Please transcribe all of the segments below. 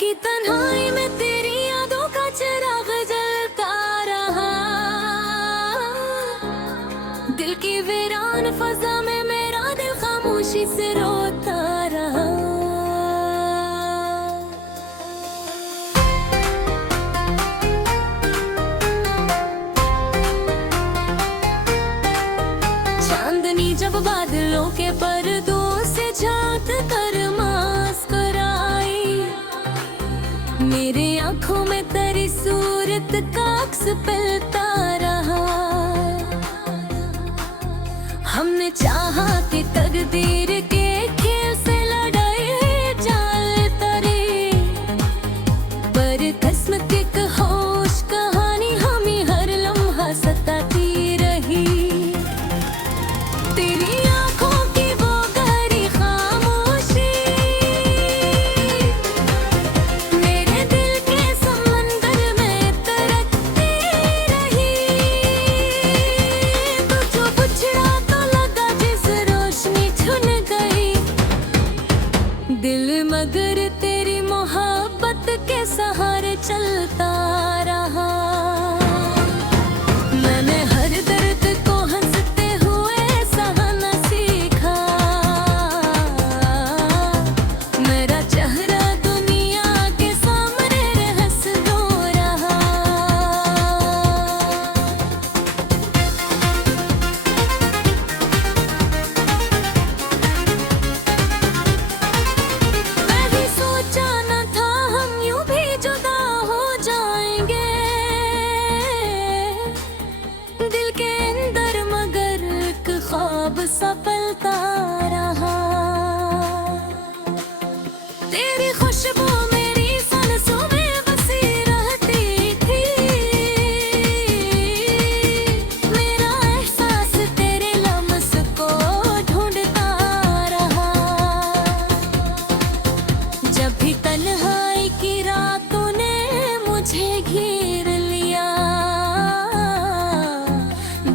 की तन्हाई में तेरी यादों का चिराग जलता रहा। दिल की वीरान फजा में मेरा दिल खामोशी से रोता रहा। चांदनी जब बादलों के पर्दों से झांक कर मुस्कुराई, मेरे आंखों में तेरी सूरत का अक्स पलता रहा। हमने चाहा कि तकदीर के खेल से लड़ाई चाल तरे, पर किस्मत एक होश कहानी हमें हर लम्हा सताती रही। तेरी आंखों की वो गहरी खामोशी मेरे दिल के समंदर में तरसती रही। तू जो बिछड़ा तो लगा जिस रोशनी छुन गई दिल, मगर तेरी मोहब्बत के सहारे चलता रहा। मैंने हर दर्द को हंसते हुए सहना सीखा, मेरा चेहरा दुनिया के सामने रहस दो रहा। कभी सोचा न था हम यूं भी जुदा हो जाएंगे दिल के अंदर, मगर एक ख्वाब सफलता रहा। तेरी खुशबू मेरी सांसों में बसी रहती थी, मेरा एहसास तेरे लम्स को ढूंढता रहा। जब भी तन्हाई की रातों ने मुझे घेर लिया,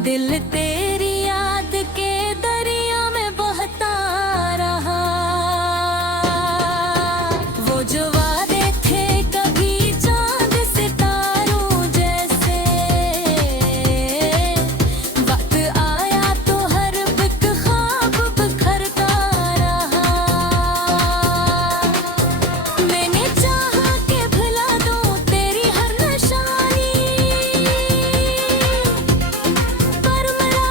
दिल तेरी याद के दरिया में बहता रहा। वो जो वादे थे कभी चांद सितारों जैसे, वक्त आया तो हर एक ख्वाब बिखरता रहा। मैंने चाहा कि भुला दूं तेरी हर निशानी, पर मेरा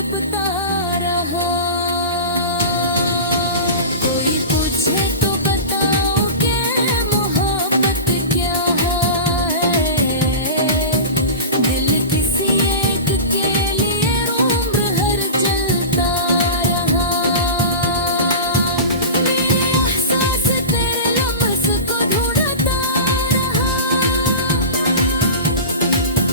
तड़पता रहा। कोई पूछे तो बताओ कि मोहब्बत क्या है। दिल किसी एक के लिए उम्र हर चलता रहा। मेरे एहसास तेरे लम्स को ढूंढता रहा।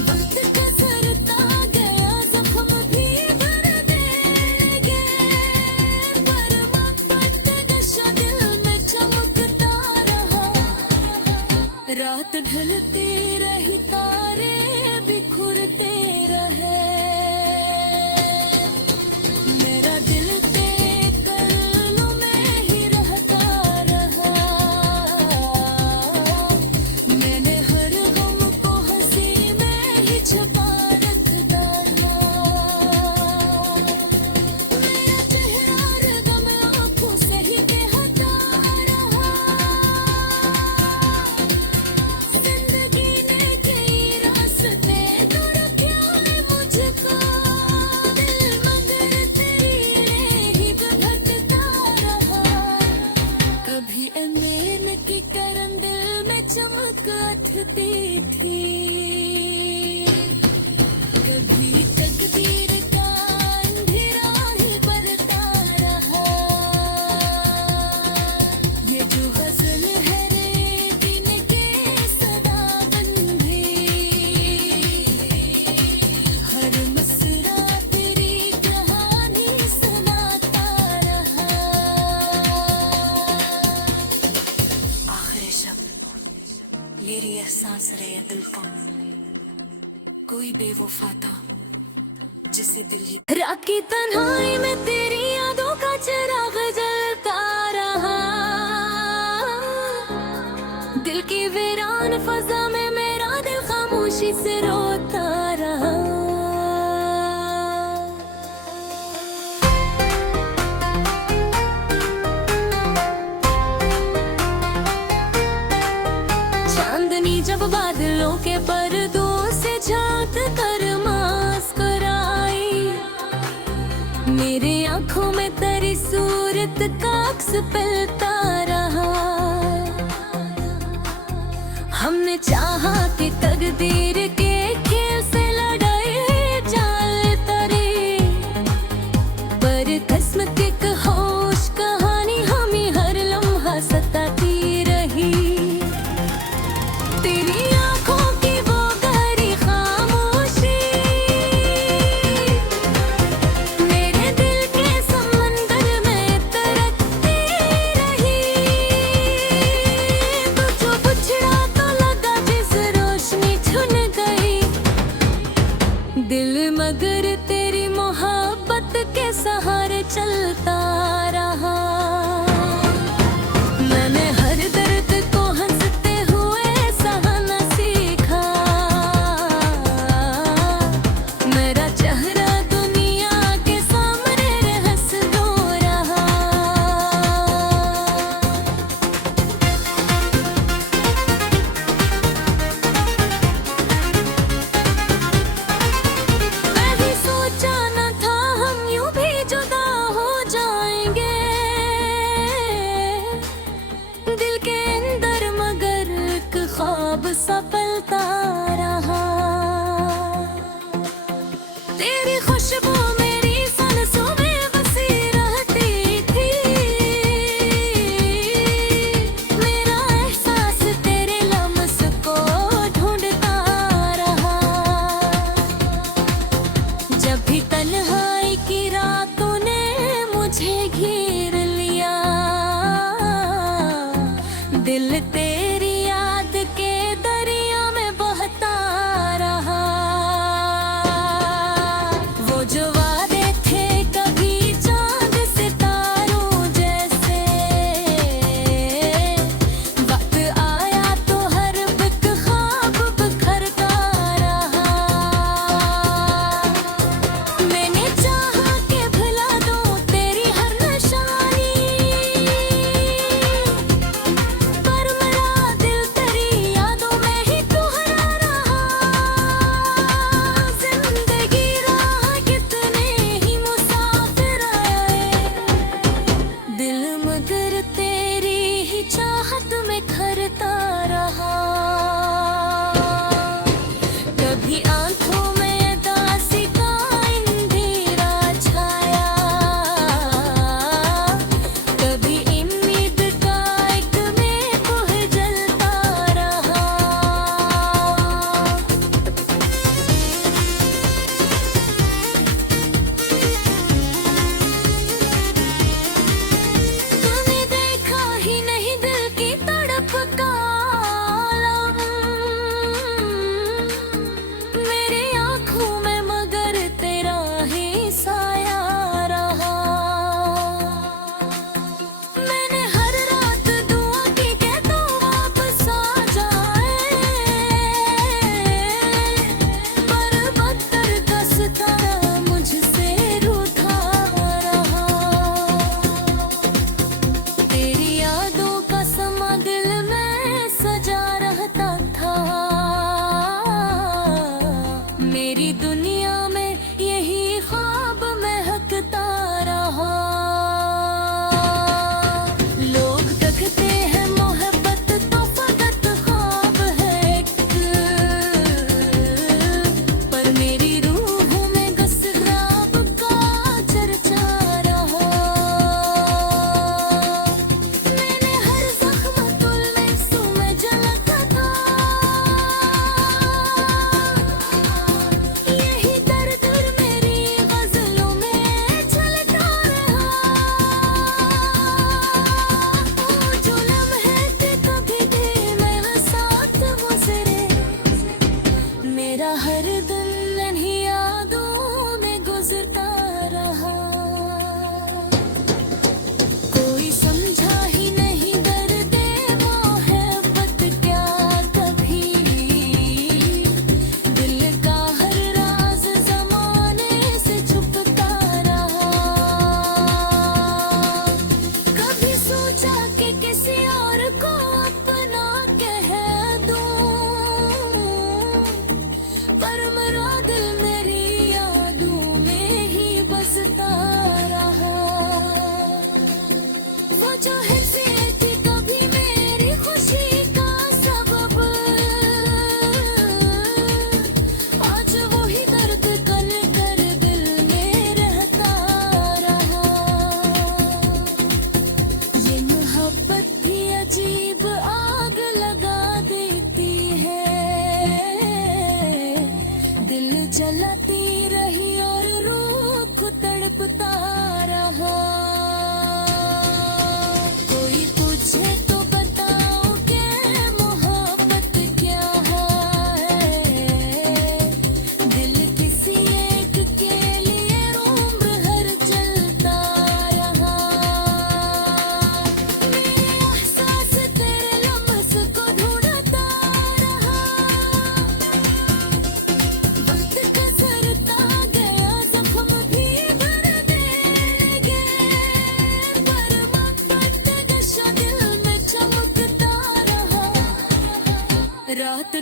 वक्त गुजरता गया, जख्म भी भर देंगे, पर मोहब्बत नशा दिल में चमकता रहा। रात ढलती रही, तारे बिखरते रहे। मेरा दिल तेरे करीनों में ही रहता रहा। मैंने हर गम को हंसी में ही छुपा रखा था। मेरा चेहरा रगम आँखों से ही बहता रहा। जिंदगी ने कई रास्ते तोड़े मुझको, दिल मगर तेरी ही भटकता रहा। कभी अमीन की करन दिल में चमक उठती थी, कभी तकदीर का अंधेरा ही बरता रहा। ये जो गजल है रे दिन के सदा बंधी, हर मसरा तेरी कहानी सुनाता रहा। आखिरी शब्द ये री एहसास रहे दिल को, कोई बेवफा था जिसे दिल ही। रात की तन्हाई में तेरी यादों का चिराग जलता रहा। दिल की वीरान फजा में मेरा दिल खामोशी से रोता रहा। चांदनी जब बादलों के पर्दों से झांक कर मुस्कुराई, मेरे आंखों में तेरी सूरत का अक्स पलता रहा। हमने चाहा कि तकदीर के खेल से लड़ाई चाल तरी, पर किस्मत एक होश कहानी हमें हर लम्हा सताती रही। तेरी आंखों की वो गहरी खामोशी मेरे दिल के समंदर में तरसती रही। तू जो बिछड़ा तो लगा जिस रोशनी छुन गई, दिल मगर तेरी मोहब्बत के सहारे चलता रहा। मैंने हर दर्द को हंसते हुए सहना सीखा। मेरा चेहरा दुनिया के सामने रहस दो रहा। कभी सोचा न था हम यूं भी जुदा हो जाएंगे, दिल के अंदर मगर एक ख्वाब सा पलता रहा। तेरी खुशबू मेरी सांसों में बसी रहती थी, मेरा एहसास तेरे लम्स को ढूंढता रहा। जब भी तन्हाई की रातों ने मुझे घेर लिया, दिल तेरी याद के दरिया में बहता रहा। वो जो वादे थे कभी चांद सितारों जैसे, वक्त आया तो हर एक ख्वाब बिखरता रहा। मैंने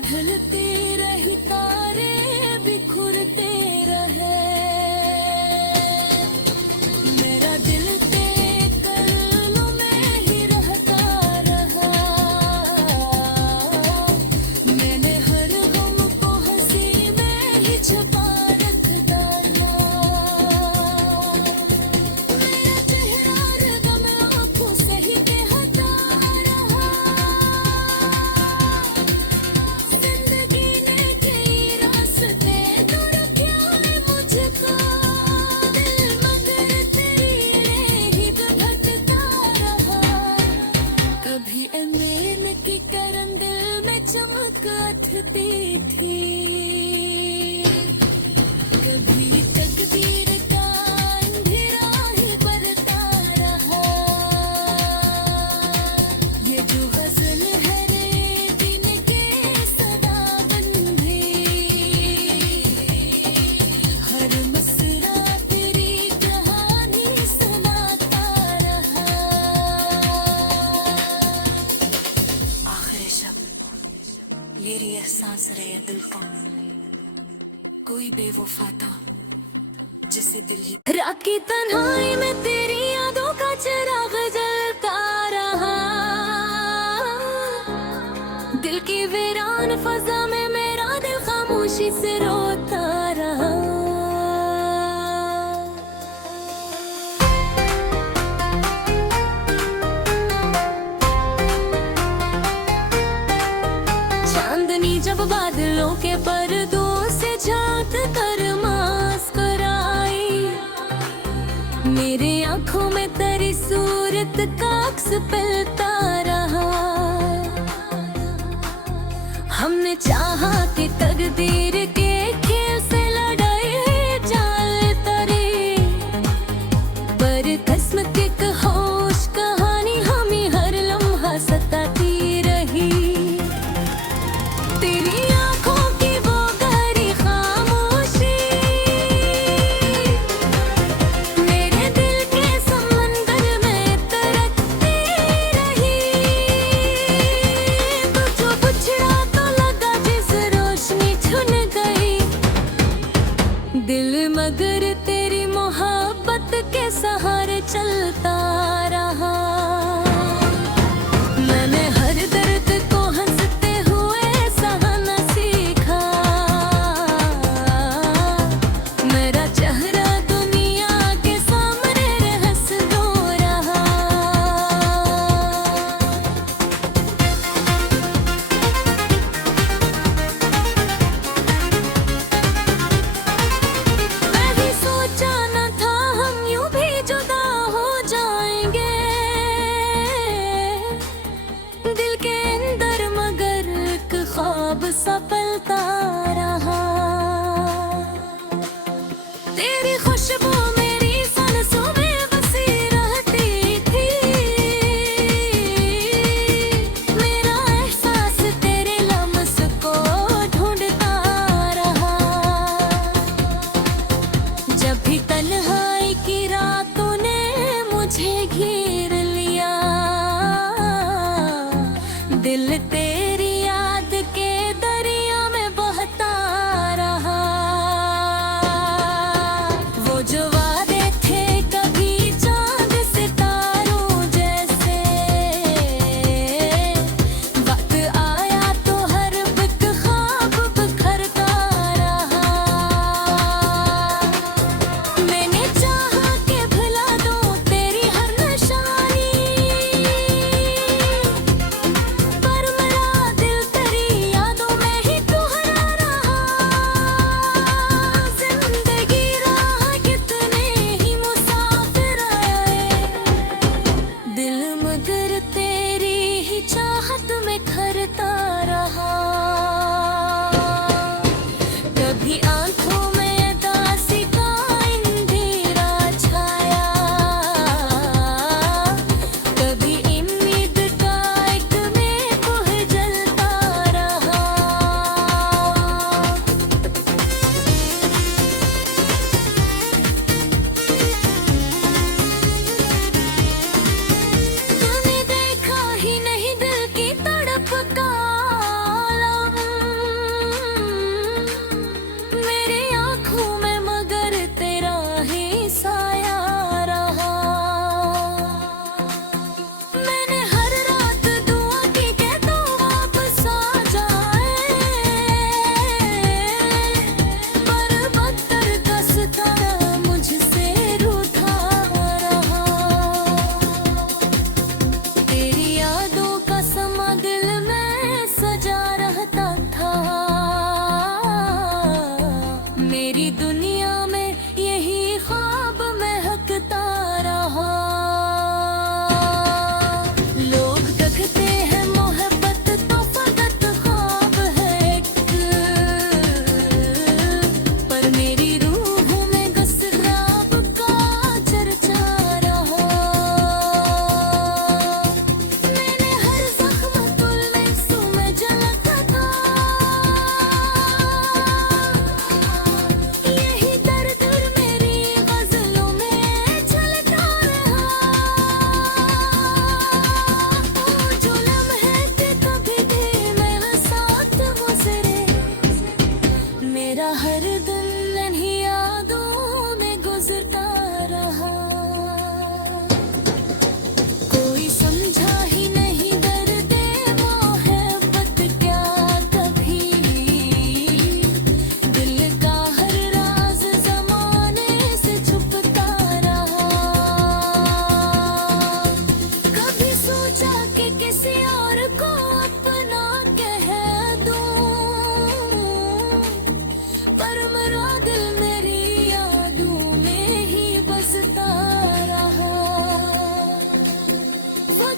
ढलते रही तारे बिखरते रहे मेरा दिल तेरे कदमों में ही रहता रहा मैंने हर गम को हंसी में ही छुपा रख डाला मेरा चेहरा गम आँखों से ही हटा रहा जिंदगी ने कई रास्ते तो रखा है मुझको दिल मगर तेरी ही भटकता रहा कभी एमेल की करन दिल में चमक उठती थी कभी तकदीर का अंधेरा ही बरता रहा ये जो गजल है रे दिन के सदा बंधे हर मसरा तेरी कहानी सुनाता रहा आखिरी शब्द ये री एहसास रहे दिल का कोई बेवफा था जिसे दिल ही रात की तन्हाई में तेरी यादों का चिराग जलता रहा दिल की वीरान फजा में मेरा दिल खामोशी से रोता रहा चांदनी जब बादलों के पर्दों से झांक कर मुस्कुराई मेरे आंखों में तेरी सूरत का अक्स पलता रहा हमने चाहा कि तकदीर के खेल से लड़ाई चाल तरे पर किस्मत की होश कहानी हमें हर लम्हा सताती रही तेरी आंखों की वो गहरी खामोशी मेरे दिल के समंदर में तरसती रही तुझको बिछड़ा तो लगा जिस रोशनी छुन गई दिल मगर तेरी मोहब्बत के सहारे चलता रहा मैंने हर दर्द को हंसते हुए सहना सीखा मेरा चेहरा दुनिया के सामने रहस दो रहा कभी सोचा न था हम यूं भी जुदा हो जाएंगे दिल के अंदर मगर एक ख्वाब सा पलता रहा तेरी खुशबू मेरी सांसों में बसी रहती थी मेरा एहसास तेरे लम्स को ढूंढता रहा जब भी तन्हाई की रातों ने मुझे घेर लिया दिल तेरी याद के दरिया में बहता रहा वो जो वादे थे कभी चांद सितारों जैसे वक्त आया तो हर बिक ख्वाब बिखरता रहा मैंने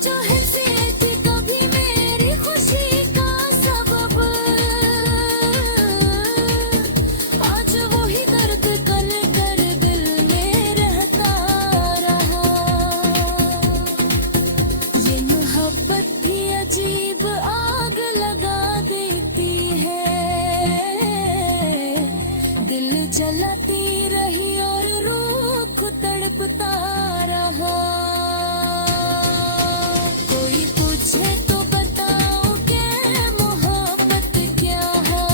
जो हैसियत कभी मेरी खुशी का सबब, आज वही दर्द कल कर दिल में रहता रहा। ये मोहब्बत भी अजीब आग लगा देती है, दिल जलाती रही और रूह को तड़पता रहा। कोई पूछे तो बताओ कि मोहब्बत क्या है,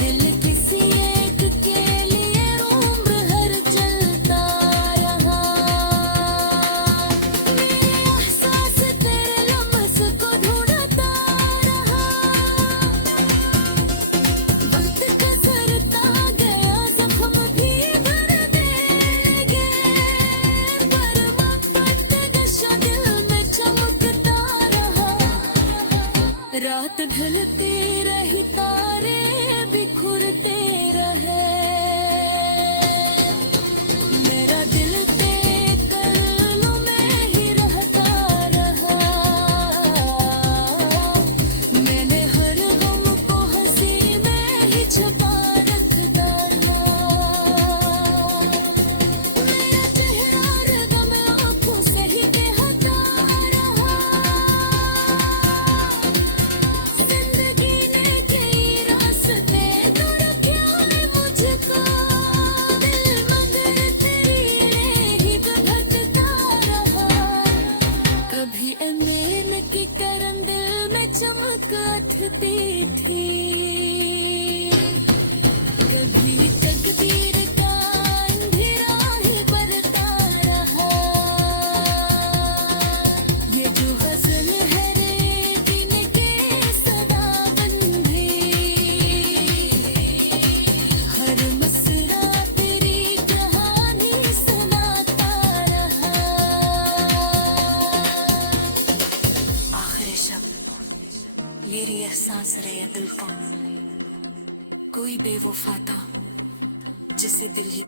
दिल किसी एक के लिए उम्र भर जलता रहा। मेरे एहसास तेरे लम्स को ढूंढता रहा, वक्त गुजरता गया जख्म भी भर देंगे, पर मोहब्बत नशा दिल में चमकता रहा। रात ढलती रही तारे बिखरते रहे, मेरा दिल तेरे करीनों में ही रहता रहा। मैंने हर गम को हंसी में ही छुपा रखता था, मेरा चेहरा रगम आँखों से ही बहता रहा। जिंदगी ने कई रास्ते तोड़े मुझको, दिल मगर तेरी ही भटकता रहा। कभी एमेन की करन दिल में चमक उठती थी, कभी तकदीर का अंधेरा ही बरता रहा। ये जो गजल है रे दिन के सदा बंधी, हर मसरा तेरी कहानी सुनाता रहा। आखिरी शब्द ये री एहसास रहे दिल को, कोई बेवफा था जिसे दिल ही